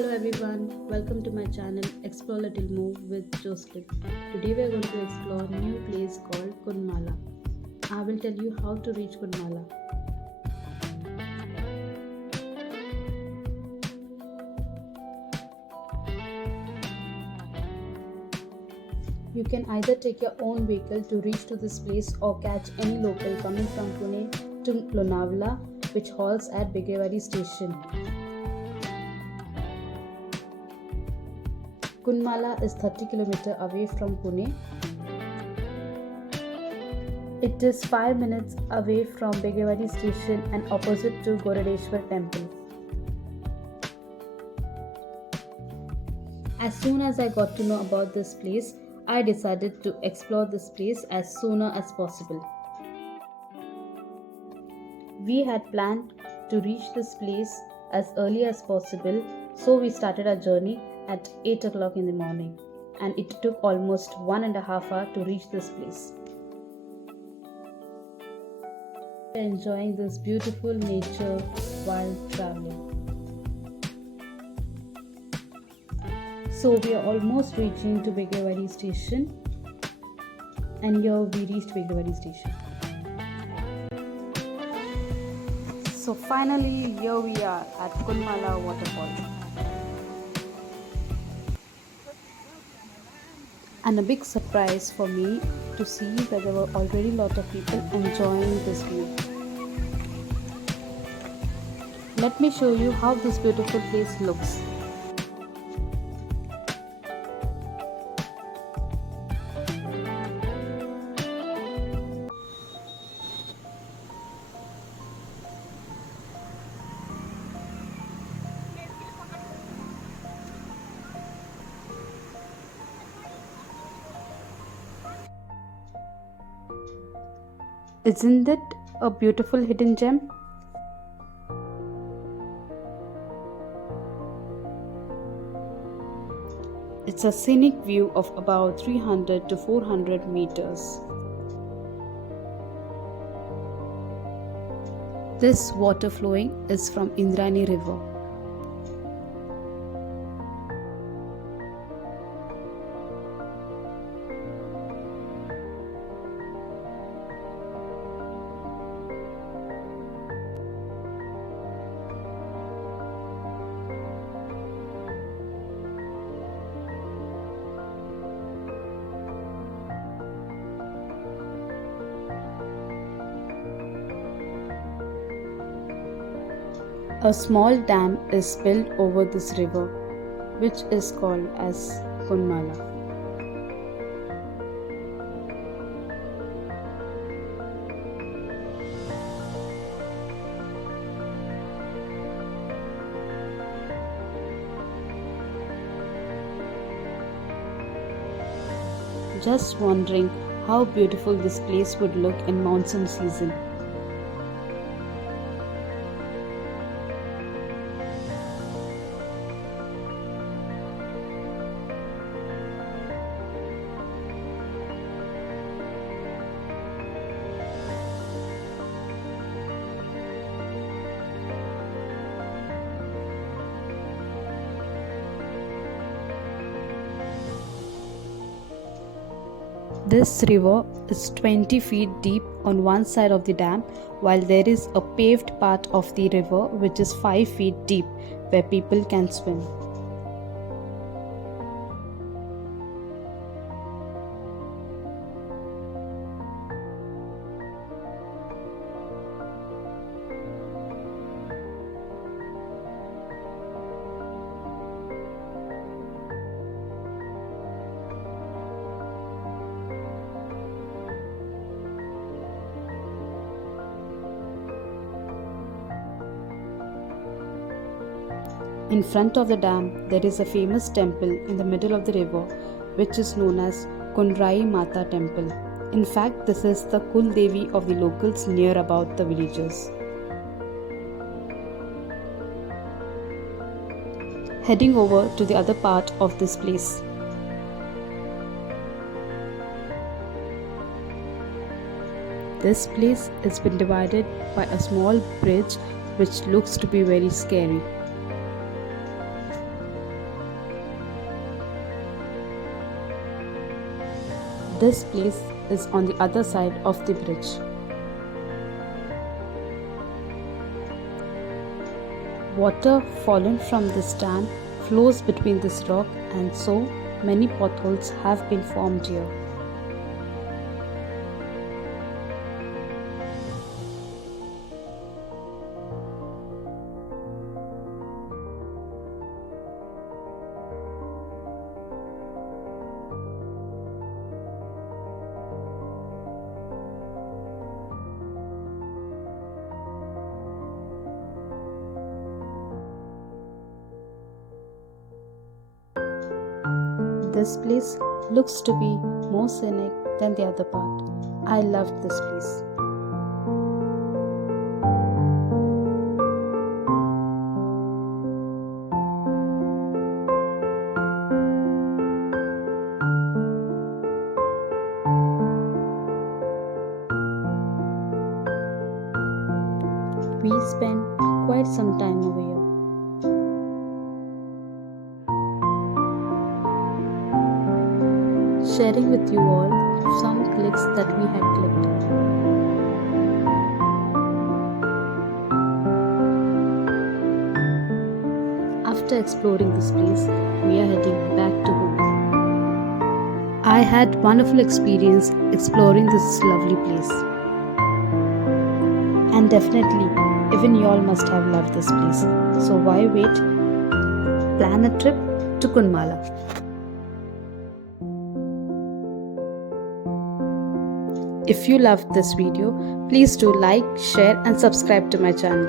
Hello everyone, welcome to my channel Explore Little Move with Jocelyn. Today we are going to explore a new place called Kundmala. I will tell you how to reach Kundmala. You can either take your own vehicle to reach to this place or catch any local coming from Pune to Lonavala, which halts at Bigewadi station. Kundmala is 30 km away from Pune. It is 5 minutes away from Bigewadi station and opposite to Goradeshwar temple. As soon as I got to know about this place, I decided to explore this place as sooner as possible. We had planned to reach this place as early as possible, so we started our journey at 8 o'clock in the morning, and it took almost 1.5 hours to reach this place. We are enjoying this beautiful nature while traveling. So we are almost reaching to Bigewadi station, and here we reached Bigewadi station. So finally here we are at Kundmala Waterfall. And a big surprise for me to see that there were already a lot of people enjoying this view. Let me show you how this beautiful place looks. Isn't it a beautiful hidden gem? It's a scenic view of about 300 to 400 meters. This water flowing is from Indrayani River. A small dam is built over this river, which is called as Kundmala. Just wondering how beautiful this place would look in monsoon season. This river is 20 feet deep on one side of the dam, while there is a paved part of the river which is 5 feet deep where people can swim. In front of the dam, there is a famous temple in the middle of the river, which is known as Kundrai Mata Temple. In fact, this is the Kul Devi of the locals near about the villagers. Heading over to the other part of this place. This place has been divided by a small bridge which looks to be very scary. This place is on the other side of the bridge. Water fallen from this dam flows between this rock, and so many potholes have been formed here. This place looks to be more scenic than the other part. I loved this place. We spent quite some time over here. Sharing with you all some clicks that we had clicked. After exploring this place, we are heading back to home. I had wonderful experience exploring this lovely place. And definitely, even y'all must have loved this place. So why wait? Plan a trip to Kundmala. If you loved this video, please do like, share and subscribe to my channel.